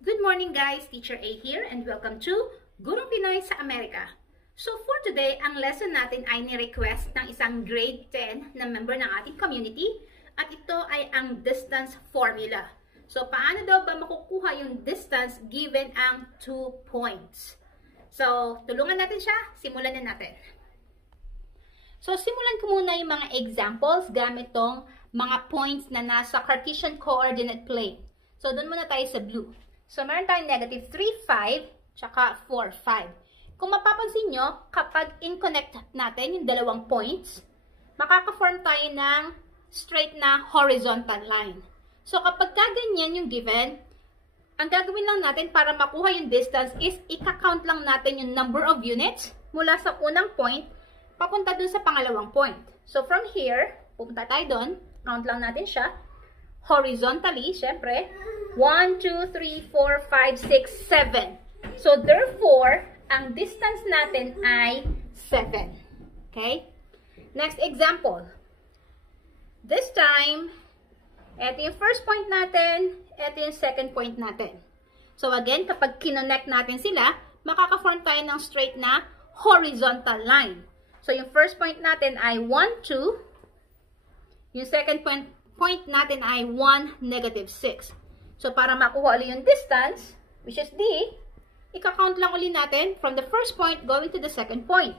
Good morning guys, Teacher A here and welcome to Gurong Pinoy sa Amerika. So for today, ang lesson natin ay ni-request ng isang grade 10 na member ng ating community at ito ay ang distance formula. So paano daw ba makukuha yung distance given ang 2 points? So tulungan natin siya, simulan na natin. So simulan ko muna yung mga examples gamit tong mga points na nasa Cartesian coordinate plane. So doon muna tayo sa blue. So, meron tayong negative 3, 5, tsaka 4, 5. Kung mapapansin nyo, kapag in-connect natin yung dalawang points, makaka-form tayo ng straight na horizontal line. So, kapag kaganyan yung given, ang gagawin lang natin para makuha yung distance is ika-count lang natin yung number of units mula sa unang point, papunta dun sa pangalawang point. So, from here, pupunta tayo dun, count lang natin siya. Horizontally, syempre, 1, 2, 3, 4, 5, 6, 7. So, therefore, ang distance natin ay 7. Okay? Next example. This time, ito yung first point natin, ito yung second point natin. So, again, kapag kinonnect natin sila, makaka-form tayo ng straight na horizontal line. So, yung first point natin ay 1, 2. Yung second point natin ay 1, negative 6. So, para makuha ulit yung distance, which is D, ika-count lang ulit natin from the first point going to the second point.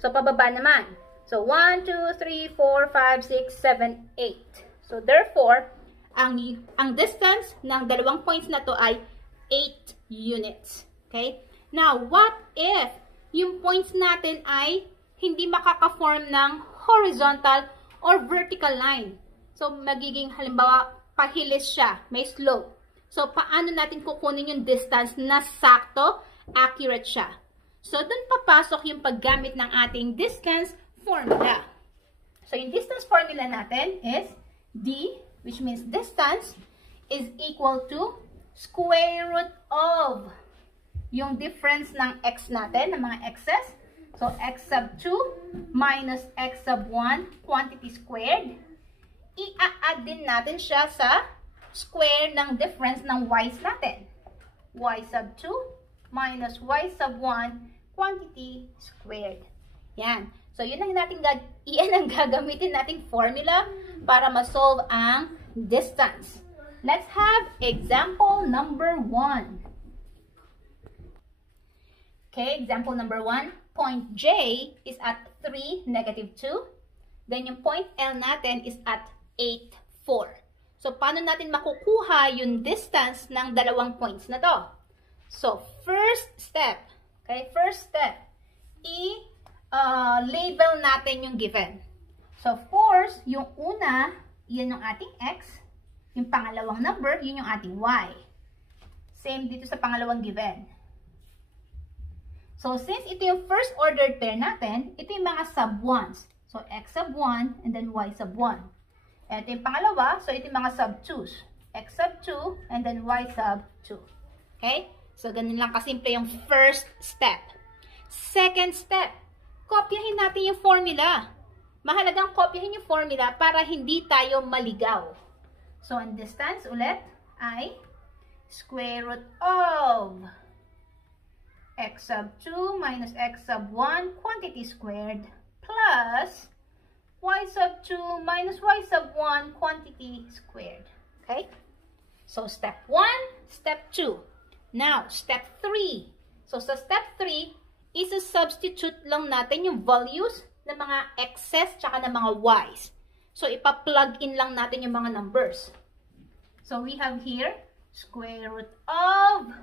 So, pababa naman. So, 1, 2, 3, 4, 5, 6, 7, 8. So, therefore, ang distance ng dalawang points na to ay 8 units. Okay? Now, what if yung points natin ay hindi makaka-form ng horizontal or vertical line? So, magiging halimbawa, pahilis siya, may slope. So, paano natin kukunin yung distance na sakto, accurate siya? So, dun papasok yung paggamit ng ating distance formula. So, yung distance formula natin is D, which means distance, is equal to square root of yung difference ng x natin, ng mga x's. So, x sub 2 minus x sub 1, quantity squared. I-add din natin siya sa square ng difference ng y's natin. Y sub 2 minus y sub 1 quantity squared. Yan. So, yun ang iyan ang gagamitin nating formula para ma-solve ang distance. Let's have example number 1. Okay, example number 1. Point J is at 3, negative 2. Then, yung point L natin is at 8, 4. So, paano natin makukuha yung distance ng dalawang points na to? So, first step. Okay, first step. I-label natin yung given. So, of course, yung una, yan yung ating x. Yung pangalawang number, yun yung ating y. Same dito sa pangalawang given. So, since ito yung first ordered pair natin, ito yung mga sub 1s. So, x sub 1 and then y sub 1. Ito yung pangalawa, so ito yung mga sub 2s. X sub 2 and then y sub 2. Okay? So, ganun lang kasimple yung first step. Second step, kopyahin natin yung formula. Mahalagang kopyahin yung formula para hindi tayo maligaw. So, ang distance ulit ay square root of x sub 2 minus x sub 1 quantity squared plus y sub 2 minus y sub 1 quantity squared. Okay? So, step 1, step 2. Now, step 3. So, sa step 3, isa-substitute lang natin yung values ng mga x's tsaka ng mga y's. So, ipa-plug in lang natin yung mga numbers. So, we have here square root of,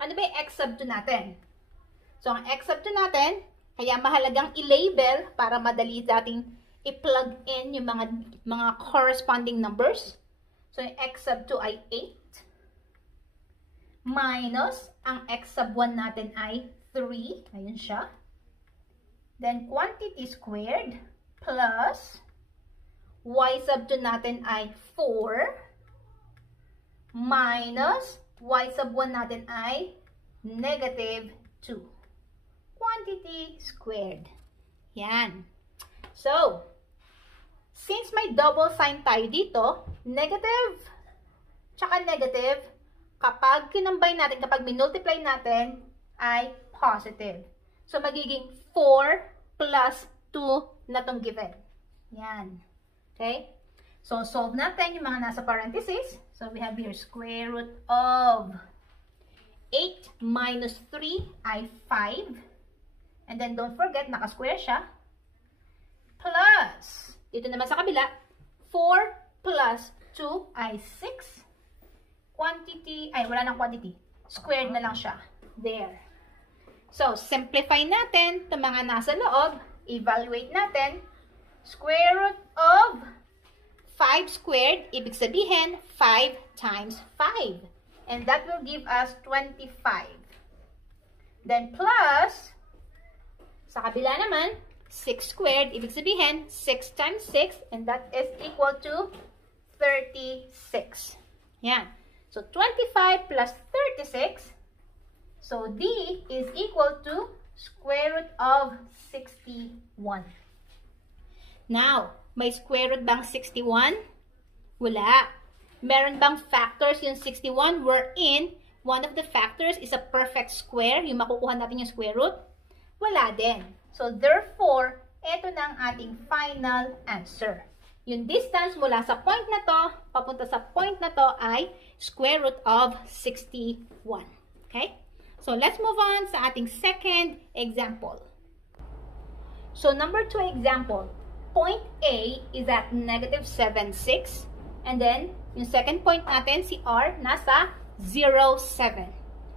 ano ba yung x sub 2 natin? So, ang x sub 2 natin, kaya mahalagang i-label para madali nating i-plug in yung mga corresponding numbers. So, yung x sub 2 ay 8. Minus, ang x sub 1 natin ay 3. Ayun siya. Then, quantity squared plus y sub 2 natin ay 4. Minus, y sub 1 natin ay negative 2. Quantity squared. Yan. So, since may double sign tayo dito, negative, tsaka negative, kapag kinambay natin, kapag minultiply natin, ay positive. So, magiging 4 plus 2 na itong given. Yan. Okay? So, solve natin yung mga nasa parentheses. So, we have here square root of 8 minus 3 ay 5. And then, don't forget, naka-square siya. Plus, dito naman sa kabila, 4 plus 2 ay 6. Quantity, ay wala nang quantity. Squared na lang siya. There. So, simplify natin itong mga nasa loob. Evaluate natin. Square root of 5 squared, ibig sabihin, 5 times 5. And that will give us 25. Then plus, sa kabila naman, 6 squared, ibig sabihin, 6 times 6, and that is equal to 36. Yan. So, 25 plus 36, so D is equal to square root of 61. Now, may square root bang 61? Wala. Meron bang factors yung 61 wherein one of the factors is a perfect square, yung makukuha natin yung square root? Wala din. So, therefore, ito na ang ating final answer. Yung distance mula sa point na to, papunta sa point na to ay square root of 61. Okay? So, let's move on sa ating second example. So, number 2 example. Point A is at negative 7, 6. And then, yung second point natin, si R, nasa 0, 7.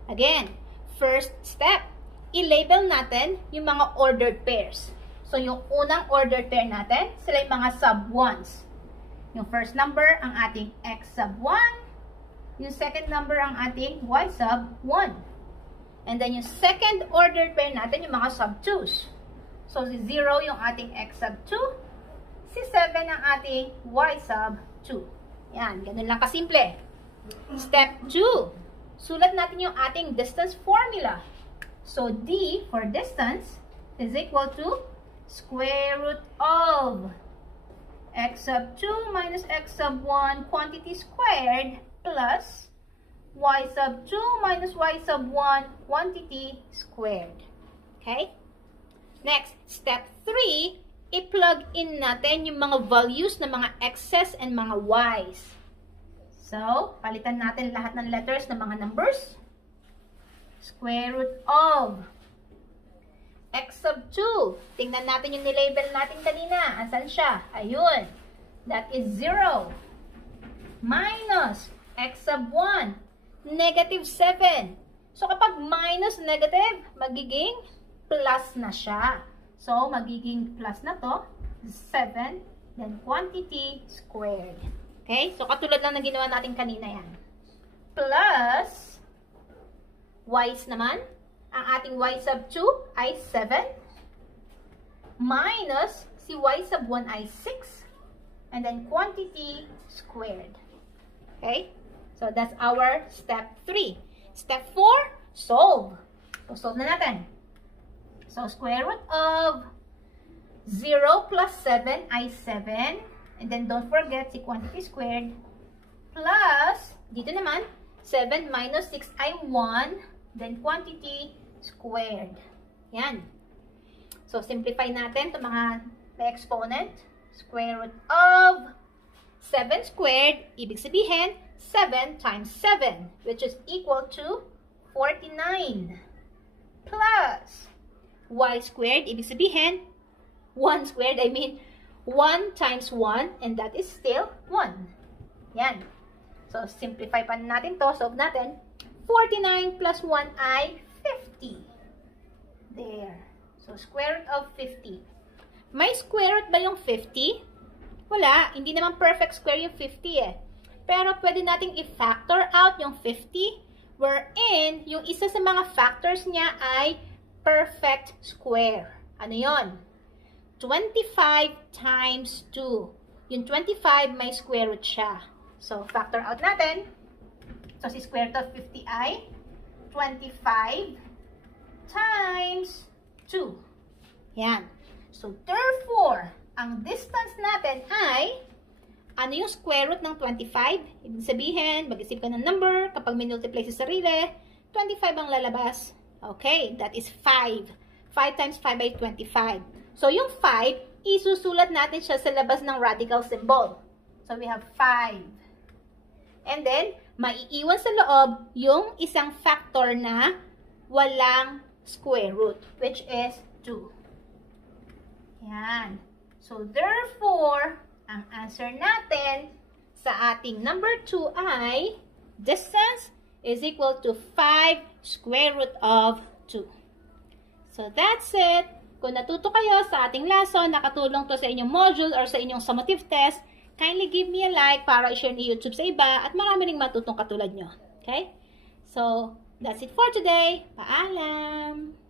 Again, first step, i-label natin yung mga ordered pairs. So, yung unang ordered pair natin, sila yung mga sub-1s. Yung first number, ang ating x sub 1. Yung second number, ang ating y sub 1. And then, yung second ordered pair natin, yung mga sub-2s. So, si 0 yung ating x sub 2. Si 7 ang ating y sub 2. Yan, ganun lang kasimple. Step 2. Sulat natin yung ating distance formula. So, D for distance is equal to square root of x sub 2 minus x sub 1 quantity squared plus y sub 2 minus y sub 1 quantity squared. Okay? Next, step 3, i-plug in natin yung mga values ng mga x's and mga y's. So, palitan natin lahat ng letters ng mga numbers. Square root of x sub 2. Tingnan natin yung nilabel natin kanina. Asan siya? Ayun. That is 0. Minus x sub 1. Negative 7. So, kapag minus negative, magiging plus na siya. So, magiging plus na to. 7. Then, quantity squared. Okay? So, katulad lang na ginawa natin kanina yan. Plus y's naman. Ang ating y sub 2 ay 7. Minus si y sub 1 ay 6. And then quantity squared. Okay? So, that's our step 3. Step 4, solve. So, solve na natin. So, square root of 0 plus 7 ay 7. And then, don't forget si quantity squared. Plus, dito naman, 7 minus 6 ay 1. Then, quantity squared. Yan. So, simplify natin itong mga exponent. Square root of 7 squared, ibig sabihin, 7 times 7, which is equal to 49. Plus, y squared, ibig sabihin, 1 squared, I mean, 1 times 1, and that is still 1. Yan. So, simplify pa natin to, solve natin. 49 plus 1 ay 50. There. So, square root of 50. May square root ba yung 50? Wala. Hindi naman perfect square yung 50 eh. Pero pwede nating i-factor out yung 50 wherein yung isa sa mga factors niya ay perfect square. Ano yon? 25 times 2. Yung 25 may square root siya. So, factor out natin. So, si square root of 50 ay 25 times 2. Yan. So, therefore, ang distance natin ay Ano yung square root ng 25? Ibig sabihin, mag-isip ka ng number. Kapag minultiply sa sarili, 25 ang lalabas. Okay, that is 5. 5 times 5 ay 25. So, yung 5, isusulat natin siya sa labas ng radical symbol. So, we have 5. And then, maiiwan sa loob yung isang factor na walang square root, which is 2. Yan. So, therefore, ang answer natin sa ating number 2 ay distance is equal to 5 square root of 2. So, that's it. Kung natuto kayo sa ating lesson, nakatulong to sa inyong module or sa inyong summative test, kindly give me a like para i-share ni YouTube sa iba at marami ring matutong katulad nyo. Okay? So, that's it for today. Paalam!